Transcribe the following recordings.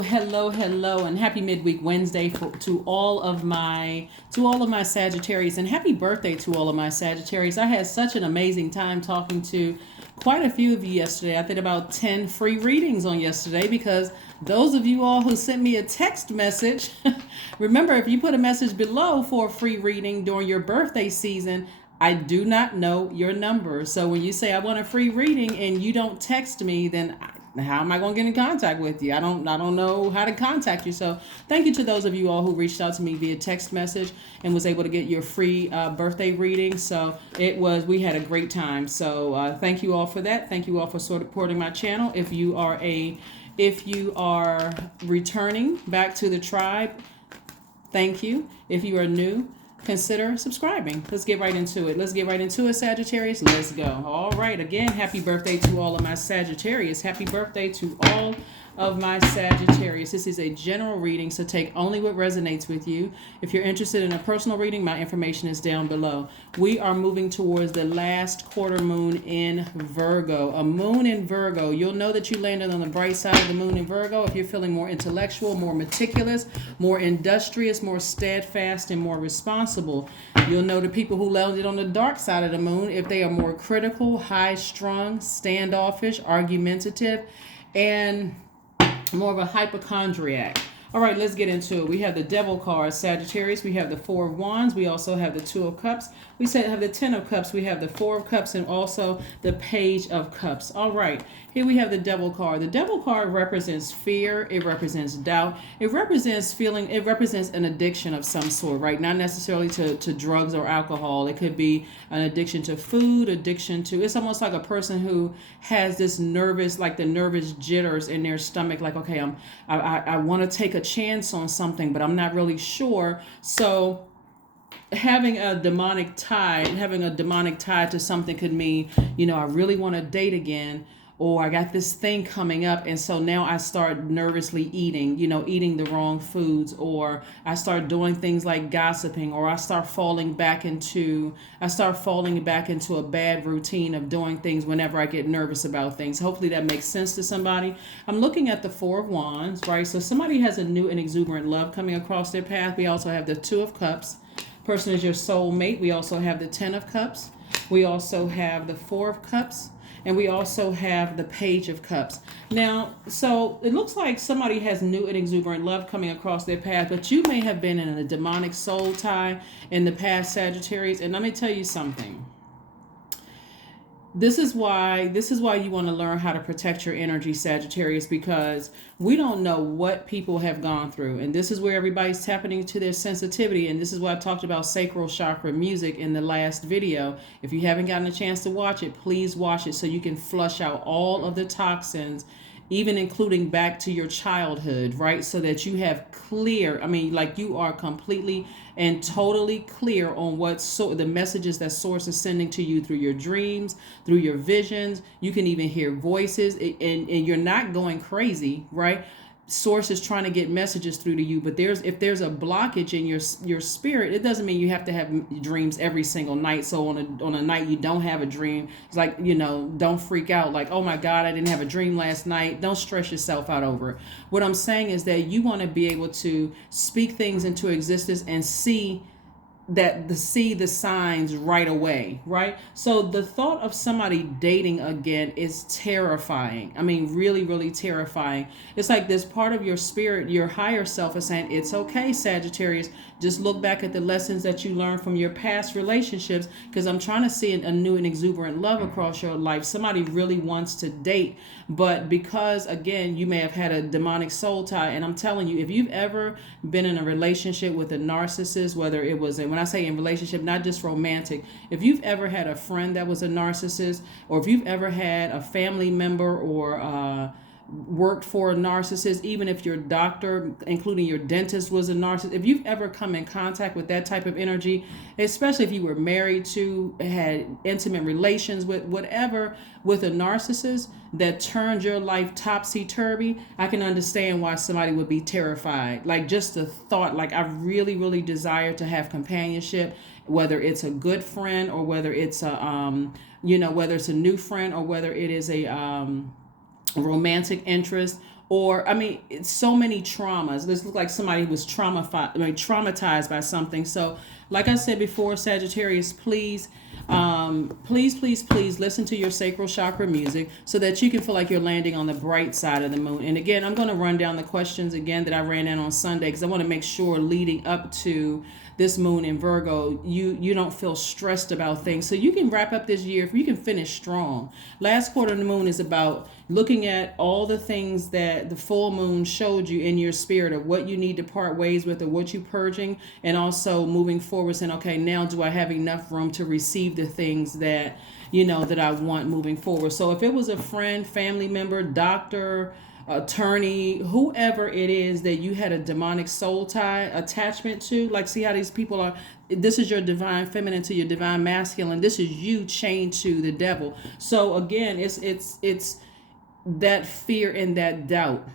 Hello, and happy midweek Wednesday to all of my Sagittarius, and happy birthday to all of my Sagittarius. I had such an amazing time talking to quite a few of you yesterday. I did about 10 free readings on yesterday because those of you all who sent me a text message, remember, if you put a message below for a free reading during your birthday season, I do not know your number. So when you say I want a free reading and you don't text me, then how am I going to get in contact with you? I don't know how to contact you. So thank you to those of you all who reached out to me via text message and was able to get your free birthday reading. So we had a great time. So thank you all for that. Thank you all for supporting my channel. If you are returning back to the tribe, thank you. If you are new, consider subscribing. Let's get right into it. Sagittarius. Let's go. All right. Again, happy birthday to all of my Sagittarius. Happy birthday to all of my Sagittarius. This is a general reading, so take only what resonates with you. If you're interested in a personal reading, my information is down below. We are moving towards the last quarter moon in Virgo. A moon in Virgo. You'll know that you landed on the bright side of the moon in Virgo if you're feeling more intellectual, more meticulous, more industrious, more steadfast, and more responsible. You'll know the people who landed on the dark side of the moon if they are more critical, high-strung, standoffish, argumentative, and more of a hypochondriac. All right, let's get into it. We have the Devil card, Sagittarius. We have the Four of Wands. We also have the Two of Cups. We have the Ten of Cups. We have the Four of Cups and also the Page of Cups. All right, here we have the Devil card. The Devil card represents fear. It represents doubt. It represents feeling. It represents an addiction of some sort, right? Not necessarily to drugs or alcohol. It could be an addiction to food, it's almost like a person who has this nervous jitters in their stomach, like, okay, I want to take a chance on something, but I'm not really sure. So having a demonic tie to something could mean, I really want to date again, or I got this thing coming up, and so now I start nervously eating the wrong foods, or I start doing things like gossiping, or I start falling back into a bad routine of doing things whenever I get nervous about things. Hopefully that makes sense to somebody. I'm looking at the Four of Wands, right? So somebody has a new and exuberant love coming across their path. We also have the Two of Cups. Person is your soulmate. We also have the Ten of Cups. We also have the Four of Cups. And we also have the Page of Cups. Now, so it looks like somebody has new and exuberant love coming across their path, but you may have been in a demonic soul tie in the past, Sagittarius. And let me tell you something. This is why you want to learn how to protect your energy, Sagittarius, because we don't know what people have gone through. And this is where everybody's tapping into their sensitivity. And this is why I talked about sacral chakra music in the last video. If you haven't gotten a chance to watch it, please watch it so you can flush out all of the toxins, even including back to your childhood, right? So that you have you are completely and totally clear on the messages that Source is sending to you through your dreams, through your visions. You can even hear voices, and you're not going crazy, right? Source is trying to get messages through to you, but if there's a blockage in your spirit, it doesn't mean you have to have dreams every single night. So on a night you don't have a dream, it's like, don't freak out like, oh my God, I didn't have a dream last night. Don't stress yourself out over it. What I'm saying is that you want to be able to speak things into existence and see the signs right away, right? So the thought of somebody dating again is terrifying. I mean, really, really terrifying. It's like this part of your spirit, your higher self, is saying, it's okay, Sagittarius. Just look back at the lessons that you learned from your past relationships, because I'm trying to see a new and exuberant love across your life. Somebody really wants to date, but because, again, you may have had a demonic soul tie, and I'm telling you, if you've ever been in a relationship with a narcissist, whether it was, when I say in relationship, not just romantic, if you've ever had a friend that was a narcissist, or if you've ever had a family member or worked for a narcissist, even if your doctor, including your dentist, was a narcissist, if you've ever come in contact with that type of energy, especially if you were married to, had intimate relations with, whatever, with a narcissist that turned your life topsy-turvy, I can understand why somebody would be terrified. Like, just the thought, like, I really, really desire to have companionship, whether it's a good friend or whether it's whether it's a new friend or whether it is a romantic interest, or I mean, it's so many traumas. This looks like somebody who was traumatized by something. So, like I said before, Sagittarius, please listen to your sacral chakra music so that you can feel like you're landing on the bright side of the moon. And again, I'm going to run down the questions again that I ran in on Sunday because I want to make sure leading up to this moon in Virgo, you don't feel stressed about things. So you can wrap up this year, if you can finish strong. Last quarter of the moon is about looking at all the things that the full moon showed you in your spirit of what you need to part ways with or what you're purging, and also moving forward saying, okay, now do I have enough room to receive the things that, that I want moving forward. So if it was a friend, family member, doctor, attorney, whoever it is that you had a demonic soul tie attachment to, like see how these people are, this is your divine feminine to your divine masculine, this is you chained to the devil. So again, it's that fear and that doubt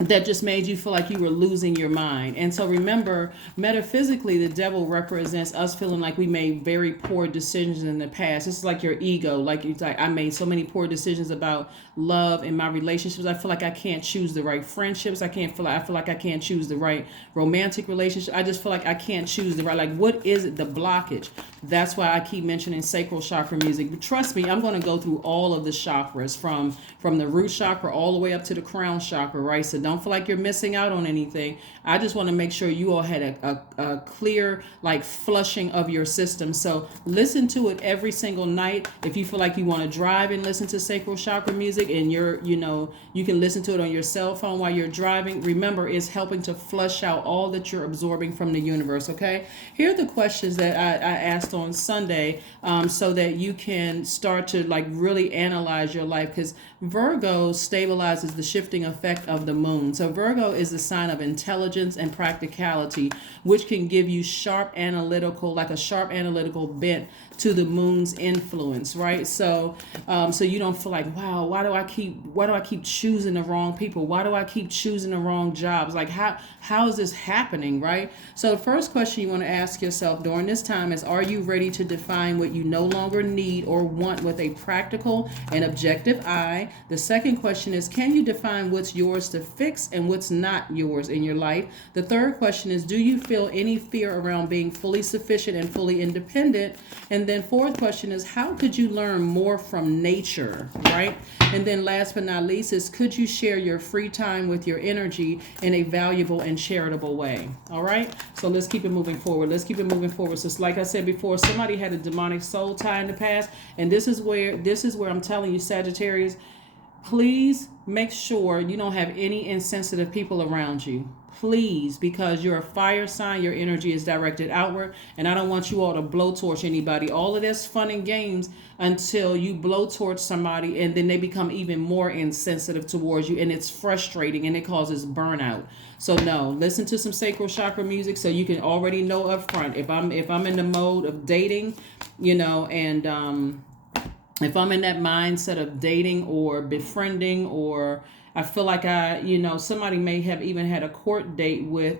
that just made you feel like you were losing your mind. And so remember, metaphysically, the devil represents us feeling like we made very poor decisions in the past. This is like your ego. Like it's like, I made so many poor decisions about love and my relationships. I feel like I can't choose the right friendships. I feel like I can't choose the right romantic relationship. I just feel like I can't choose the right, like what is it, the blockage? That's why I keep mentioning sacral chakra music. But trust me, I'm going to go through all of the chakras from the root chakra all the way up to the crown chakra, right? So don't feel like you're missing out on anything. I just want to make sure you all had a clear like flushing of your system. So listen to it every single night. If you feel like you want to drive and listen to sacral chakra music and you can listen to it on your cell phone while you're driving. Remember, it's helping to flush out all that you're absorbing from the universe, okay? Here are the questions that I asked on Sunday so that you can start to like really analyze your life, because Virgo stabilizes the shifting effect of the moon. So Virgo is the sign of intelligence and practicality, which can give you a sharp analytical bent to the moon's influence, right? So you don't feel like, wow, why do I keep choosing the wrong people? Why do I keep choosing the wrong jobs? Like how is this happening, right? So the first question you want to ask yourself during this time is, are you ready to define what you no longer need or want with a practical and objective eye? The second question is, can you define what's yours to fix and what's not yours in your life? The third question is, do you feel any fear around being fully sufficient and fully independent? And then fourth question is, how could you learn more from nature, right? And then last but not least is, could you share your free time with your energy in a valuable and charitable way? All right, so let's keep it moving forward. So like I said before, somebody had a demonic soul tie in the past, and this is where I'm telling you, Sagittarius, please make sure you don't have any insensitive people around you. Please, because you're a fire sign, your energy is directed outward, and I don't want you all to blowtorch anybody. All of this fun and games until you blowtorch somebody and then they become even more insensitive towards you, and it's frustrating and it causes burnout. So no, listen to some sacral chakra music so you can already know up front if I'm in the mode of dating, and if I'm in that mindset of dating or befriending, or I feel like somebody may have even had a court date with,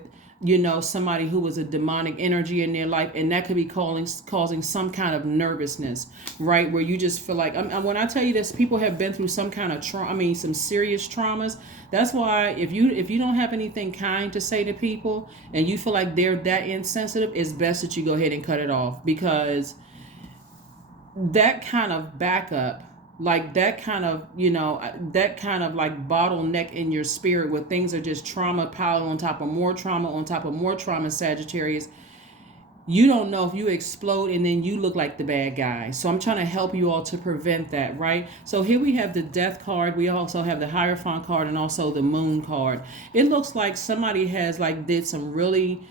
somebody who was a demonic energy in their life, and that could be causing some kind of nervousness, right? Where you just feel like, when I tell you this, people have been through some kind of some serious traumas. That's why if you don't have anything kind to say to people and you feel like they're that insensitive, it's best that you go ahead and cut it off, because that kind of backup, like that kind of like bottleneck in your spirit where things are just trauma piled on top of more trauma, Sagittarius, you don't know if you explode and then you look like the bad guy. So I'm trying to help you all to prevent that, right? So here we have the Death card. We also have the Hierophant card and also the Moon card. It looks like somebody has did some really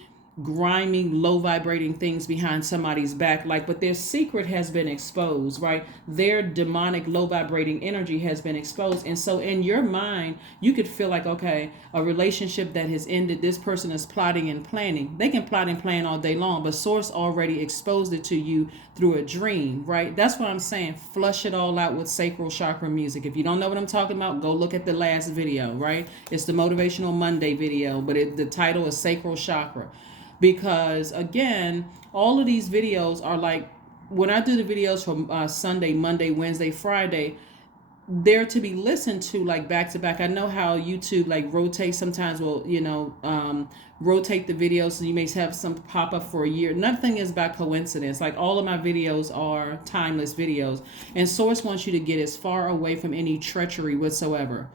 grimy, low vibrating things behind somebody's back, but their secret has been exposed, right? Their demonic low vibrating energy has been exposed. And so in your mind, you could feel like, okay, a relationship that has ended, this person is plotting and planning. They can plot and plan all day long, but source already exposed it to you through a dream, right? That's what I'm saying. Flush it all out with sacral chakra music. If you don't know what I'm talking about, go look at the last video, right? It's the Motivational Monday video, but the title is Sacral Chakra. Because again, all of these videos are when I do the videos from Sunday, Monday, Wednesday, Friday, they're to be listened to like back to back. I know how YouTube like rotates sometimes will, rotate the videos, so you may have some pop up for a year. Nothing is by coincidence. Like all of my videos are timeless videos, and Source wants you to get as far away from any treachery whatsoever.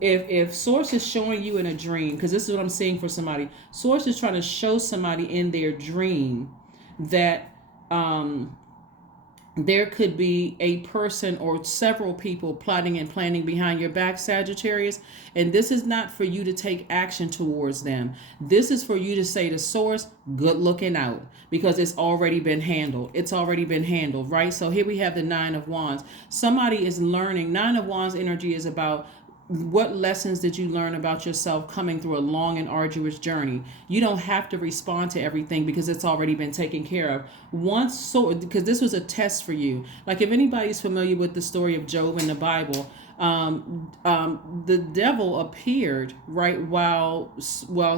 If Source is showing you in a dream, because this is what I'm seeing for somebody, Source is trying to show somebody in their dream that there could be a person or several people plotting and planning behind your back, Sagittarius. And this is not for you to take action towards them. This is for you to say to Source, good looking out, because it's already been handled. It's already been handled, right? So here we have the Nine of Wands. Somebody is learning. Nine of Wands energy is about what lessons did you learn about yourself coming through a long and arduous journey. You don't have to respond to everything because it's already been taken care of. Because this was a test for you. Like if anybody's familiar with the story of Job in the Bible, the devil appeared right while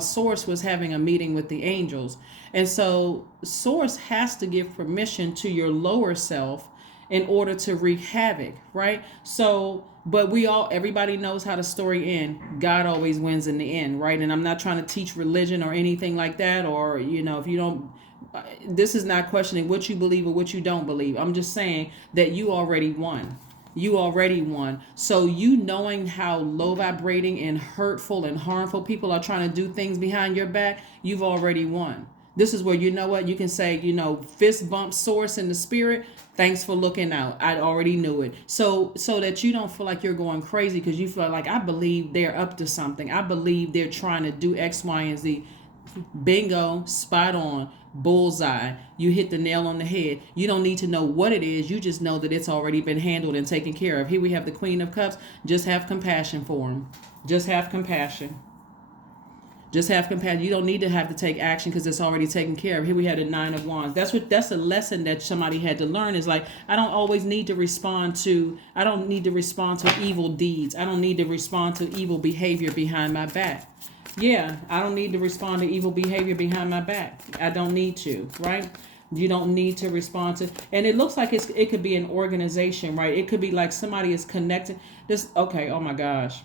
Source was having a meeting with the angels. And so Source has to give permission to your lower self in order to wreak havoc, right? So, but everybody knows how the story ends. God always wins in the end, right? And I'm not trying to teach religion or anything like that, or, if you don't, this is not questioning what you believe or what you don't believe. I'm just saying that you already won. You already won. So you knowing how low vibrating and hurtful and harmful people are trying to do things behind your back, you've already won. This is where, you know what, you can say, fist bump Source in the spirit. Thanks for looking out. I already knew it. So that you don't feel like you're going crazy because you feel like, I believe they're up to something. I believe they're trying to do X, Y, and Z. Bingo, spot on, bullseye. You hit the nail on the head. You don't need to know what it is. You just know that it's already been handled and taken care of. Here we have the Queen of Cups. Just have compassion for him. Just have compassion. Just have compassion. You don't need to have to take action because it's already taken care of. Here we had a Nine of Wands. That's a lesson that somebody had to learn, is like, I don't need to respond to evil deeds. I don't need to respond to evil behavior behind my back. Yeah, I don't need to respond to evil behavior behind my back. I don't need to, right? You don't need to respond to, and it looks like it could be an organization, right? It could be like somebody is connected. Oh my gosh.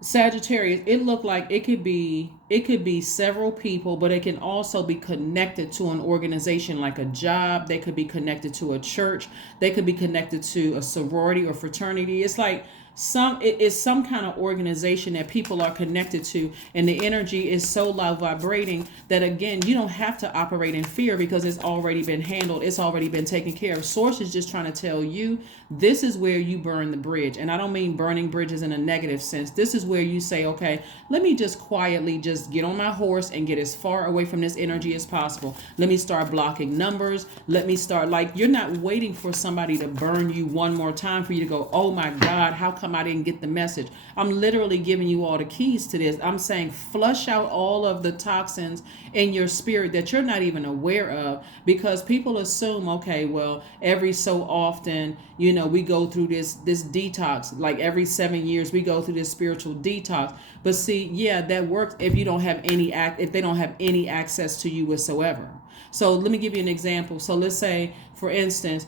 Sagittarius, it looked like it could be several people, but it can also be connected to an organization like a job. They could be connected to a church. They could be connected to a sorority or fraternity. It's like it's some kind of organization that people are connected to, and the energy is so low vibrating that, again, you don't have to operate in fear because it's already been handled. It's already been taken care of. Source is just trying to tell you, this is where you burn the bridge. And I don't mean burning bridges in a negative sense. This is where you say, okay, let me just quietly just get on my horse and get as far away from this energy as possible. Let me start blocking numbers. Let me start, like, you're not waiting for somebody to burn you one more time for you to go, oh my God, how come I didn't get the message? I'm literally giving you all the keys to this. I'm saying flush out all of the toxins in your spirit that you're not even aware of, because people assume, okay, well, every so often, we go through this detox, like every 7 years we go through this spiritual detox. But see, yeah, that works if they don't have any access to you whatsoever. So let me give you an example. So let's say, for instance,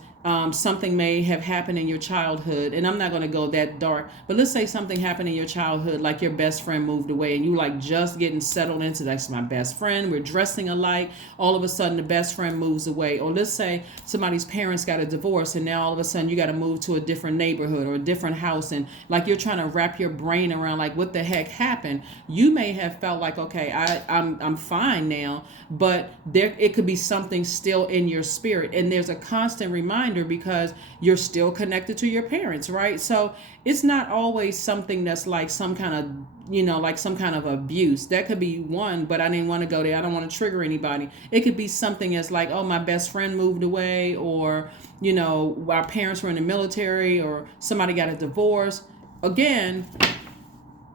something may have happened in your childhood, and I'm not going to go that dark, but let's say something happened in your childhood, like your best friend moved away, and you like just getting settled into, that's my best friend, we're dressing alike, all of a sudden the best friend moves away. Or let's say somebody's parents got a divorce, and now all of a sudden you got to move to a different neighborhood or a different house, and like you're trying to wrap your brain around like what the heck happened. You may have felt like, okay, I'm fine now, but it could be something still in your spirit, and there's a constant reminder because you're still connected to your parents, right? So it's not always something that's like some kind of, like some kind of abuse. That could be one, but I didn't want to go there. I don't want to trigger anybody. It could be something as like, oh, my best friend moved away, or, our parents were in the military, or somebody got a divorce. Again,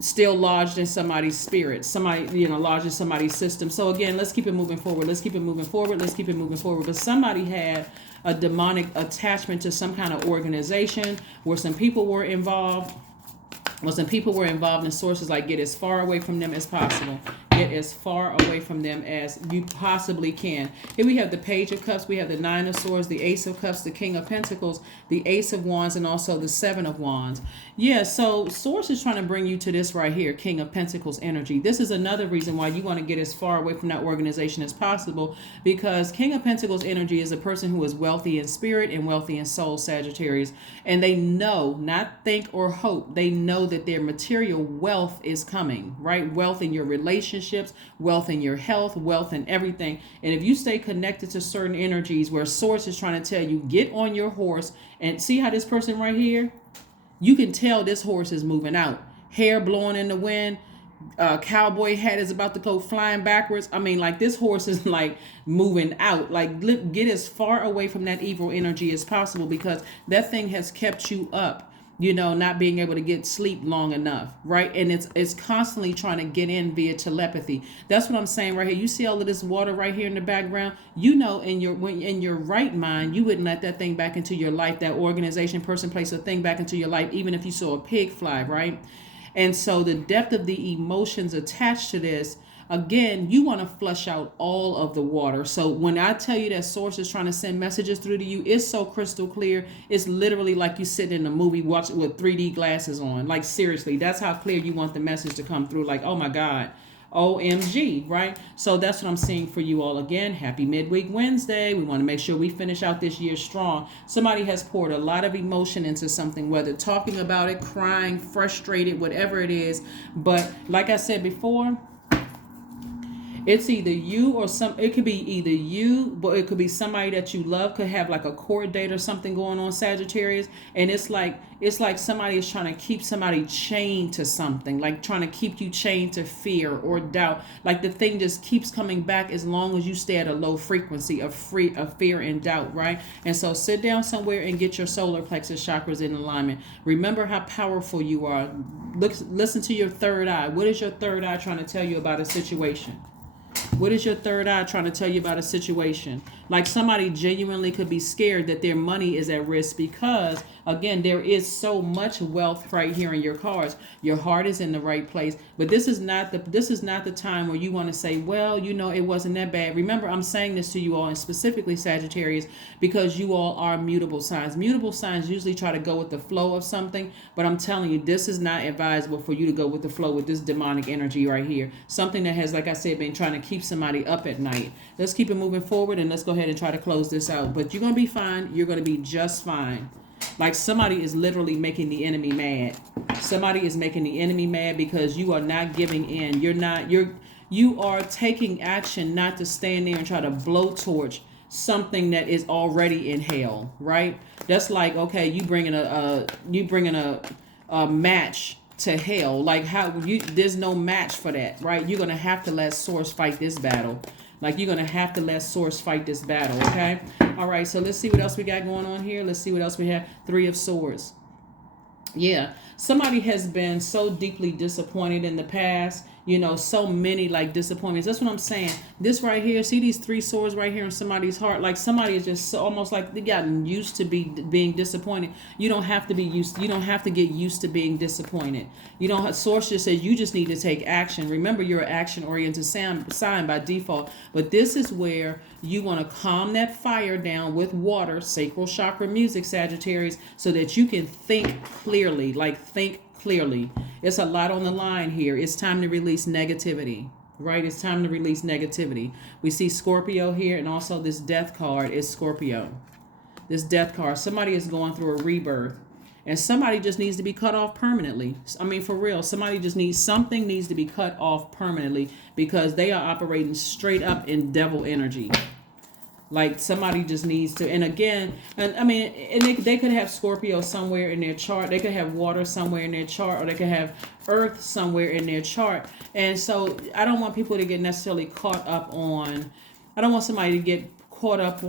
still lodged in somebody's spirit, lodged in somebody's system. So again, let's keep it moving forward. Let's keep it moving forward. But somebody had a demonic attachment to some kind of organization where some people were involved. And Sources like, get as far away from them as possible. get as far away from them as you possibly can. Here we have the Page of Cups, we have the Nine of Swords, the Ace of Cups, the King of Pentacles, the Ace of Wands, and also the Seven of Wands. Yeah, so Source is trying to bring you to this right here, King of Pentacles energy. This is another reason why you want to get as far away from that organization as possible, because King of Pentacles energy is a person who is wealthy in spirit and wealthy in soul, Sagittarius. And they know, not think or hope, they know that their material wealth is coming, right? Wealth in your relationships, wealth in your health, wealth in everything. And if you stay connected to certain energies where Source is trying to tell you, get on your horse, and see how this person right here, you can tell this horse is moving out. Hair blowing in the wind, cowboy hat is about to go flying backwards. I mean, like, this horse is like moving out. Like, get as far away from that evil energy as possible, because that thing has kept you up, you know, not being able to get sleep long enough, right? And it's constantly trying to get in via telepathy. That's what I'm saying right here. You see all of this water right here in the background? You know, in your right mind, you wouldn't let that thing back into your life, that organization, person, place, or thing back into your life, even if you saw a pig fly, right? And so the depth of the emotions attached to this, again, you want to flush out all of the water. So when I tell you that Source is trying to send messages through to you, it's so crystal clear. It's literally like you sitting in a movie watching with 3D glasses on. Like, seriously, that's how clear you want the message to come through. Like, oh my God, OMG, right? So that's what I'm seeing for you all. Again, happy midweek Wednesday. We want to make sure we finish out this year strong. Somebody has poured a lot of emotion into something, whether talking about it, crying, frustrated, whatever it is. But like I said before, it's either you or it could be either you, but it could be somebody that you love, could have like a court date or something going on, Sagittarius. And it's like somebody is trying to keep somebody chained to something, like trying to keep you chained to fear or doubt. Like the thing just keeps coming back as long as you stay at a low frequency of fear and doubt, right? And so sit down somewhere and get your solar plexus chakras in alignment. Remember how powerful you are. Listen to your third eye. What is your third eye trying to tell you about a situation? What is your third eye trying to tell you about a situation? Like, somebody genuinely could be scared that their money is at risk because, again, there is so much wealth right here in your cards. Your heart is in the right place, but this is not the time where you want to say, well, you know, it wasn't that bad. Remember, I'm saying this to you all, and specifically Sagittarius, because you all are mutable signs. Mutable signs usually try to go with the flow of something, but I'm telling you, this is not advisable for you to go with the flow with this demonic energy right here. Something that has, like I said, been trying to keep somebody up at night. Let's keep it moving forward, and let's go ahead and try to close this out. But you're going to be fine. You're going to be just fine. Like, somebody is literally making the enemy mad. Somebody is making the enemy mad because you are not giving in. You are taking action not to stand there and try to blowtorch something that is already in hell, right? That's like, okay, you bringing a match to hell. Like, there's no match for that, right? You're going to have to let Source fight this battle. Like, you're going to have to let Source fight this battle, okay? All right, so let's see what else we got going on here. Let's see what else we have. Three of Swords. Yeah, somebody has been so deeply disappointed in the past. You know, so many like disappointments. That's what I'm saying. This right here, see these three swords right here in somebody's heart. Like, somebody is just almost like they gotten used to being disappointed. You don't have to be used. You don't have to get used to being disappointed. You don't. Source just says you just need to take action. Remember, you're an action-oriented sign by default. But this is where you want to calm that fire down with water, sacral chakra music, Sagittarius, so that you can think clearly. Like, think clearly. It's a lot on the line here. It's time to release negativity, right? It's time to release negativity. We see Scorpio here, and also this death card is Scorpio. This death card, somebody is going through a rebirth, and somebody just needs to be cut off permanently. I mean, for real, something needs to be cut off permanently because they are operating straight up in devil energy. Like, somebody just needs to, and again, and I mean, and they could have Scorpio somewhere in their chart. They could have water somewhere in their chart, or they could have earth somewhere in their chart. And so I don't want people to get necessarily caught up on, I don't want somebody to get caught up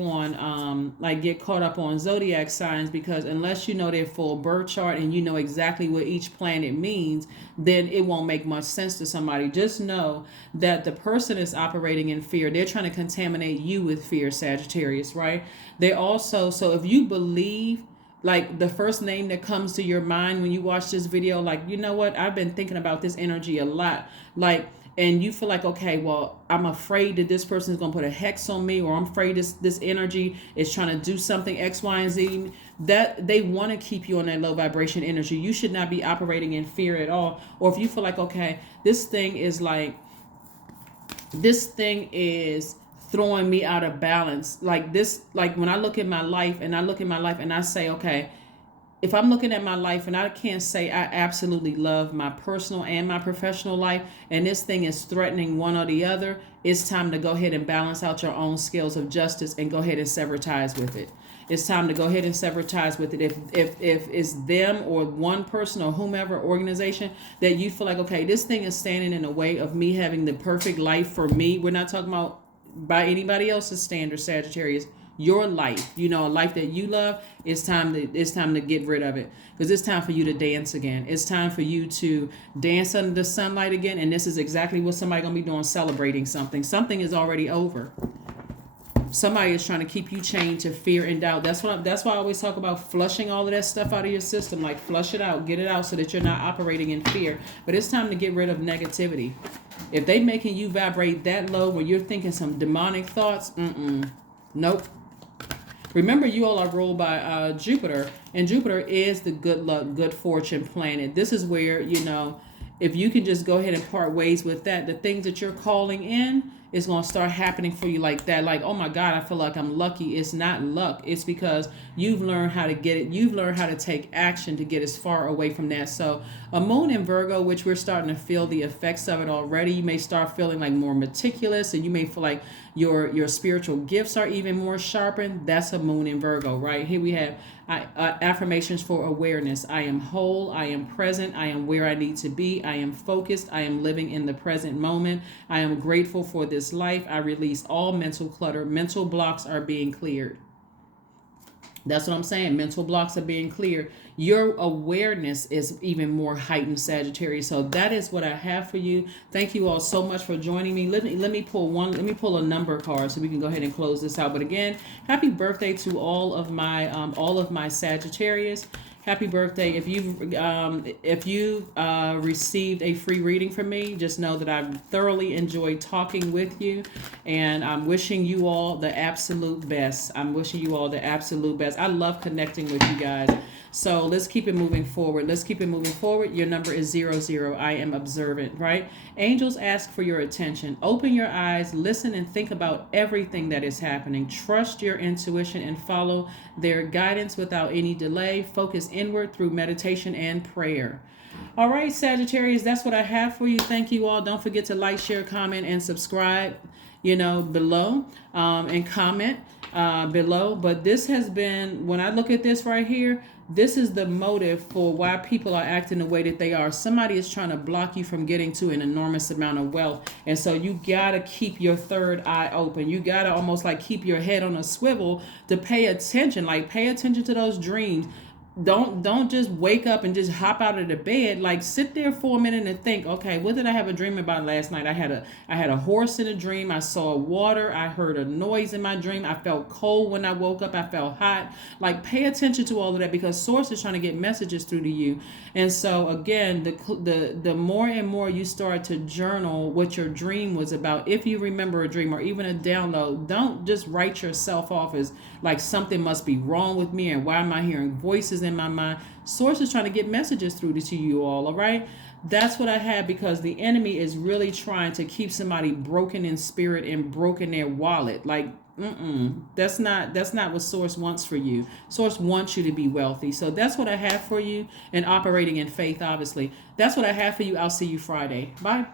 on zodiac signs, because unless you know their full birth chart and you know exactly what each planet means, then it won't make much sense to somebody. Just know that the person is operating in fear. They're trying to contaminate you with fear, Sagittarius, right? They also, so if you believe, like, the first name that comes to your mind when you watch this video, like, you know what, I've been thinking about this energy a lot. Like, and you feel like, okay, well, I'm afraid that this person is going to put a hex on me, or I'm afraid this energy is trying to do something X, Y, and Z, that they want to keep you on that low vibration energy. You should not be operating in fear at all. Or if you feel like, okay, this thing is throwing me out of balance, like this, like when I look at my life and I say, okay, if I'm looking at my life and I can't say I absolutely love my personal and my professional life, and this thing is threatening one or the other, it's time to go ahead and balance out your own scales of justice and go ahead and sever ties with it. It's time to go ahead and sever ties with it. If it's them or one person or whomever organization that you feel like, okay, this thing is standing in the way of me having the perfect life for me. We're not talking about by anybody else's standards, Sagittarius. Your life, a life that you love, it's time to get rid of it, because it's time for you to dance again. It's time for you to dance under the sunlight again, and this is exactly what somebody's gonna be doing, celebrating something. Something is already over. Somebody is trying to keep you chained to fear and doubt. That's why I always talk about flushing all of that stuff out of your system. Like, flush it out, get it out, so that you're not operating in fear. But it's time to get rid of negativity. If they making you vibrate that low where you're thinking some demonic thoughts, nope. Remember, you all are ruled by Jupiter, and Jupiter is the good luck, good fortune planet. This is where, if you can just go ahead and part ways with that, the things that you're calling in is going to start happening for you like that. Like, oh my God, I feel like I'm lucky. It's not luck. It's because you've learned how to get it. You've learned how to take action to get as far away from that. So a moon in Virgo, which we're starting to feel the effects of it already. You may start feeling like more meticulous, and you may feel like your spiritual gifts are even more sharpened. That's a moon in Virgo, right? Here we have affirmations for awareness. I am whole. I am present. I am where I need to be. I am focused. I am living in the present moment. I am grateful for this life. I release all mental clutter. Mental blocks are being cleared. That's what I'm saying. Mental blocks are being cleared. Your awareness is even more heightened, Sagittarius. So that is what I have for you. Thank you all so much for joining me. Let me pull a number card so we can go ahead and close this out. But again, happy birthday to all of my Sagittarius. Happy birthday. If you received a free reading from me, just know that I've thoroughly enjoyed talking with you, and I'm wishing you all the absolute best. I love connecting with you guys. So let's keep it moving forward. Your number is 00. I am observant, right? Angels ask for your attention. Open your eyes, listen, and think about everything that is happening. Trust your intuition and follow their guidance without any delay. Focus inward through meditation and prayer. All right, Sagittarius, that's what I have for you. Thank you all. Don't forget to like, share, comment, and subscribe, below, and comment below. But this has been, when I look at this right here, this is the motive for why people are acting the way that they are. Somebody is trying to block you from getting to an enormous amount of wealth. And so you got to keep your third eye open. You got to almost like keep your head on a swivel to pay attention. Like, pay attention to those dreams. Don't just wake up and just hop out of the bed. Like, sit there for a minute and think, okay, what did I have a dream about last night? I had a horse in a dream. I saw water. I heard a noise in my dream. I felt cold when I woke up. I felt hot. Like, pay attention to all of that, because Source is trying to get messages through to you. And so again, the more and more you start to journal what your dream was about, if you remember a dream or even a download, don't just write yourself off as like something must be wrong with me and why am I hearing voices in my mind. Source is trying to get messages through to you all right? That's what I have, because the enemy is really trying to keep somebody broken in spirit and broken their wallet. Like, that's not what Source wants for you. Source wants you to be wealthy. So that's what I have for you, and operating in faith, obviously. That's what I have for you. I'll see you Friday. Bye.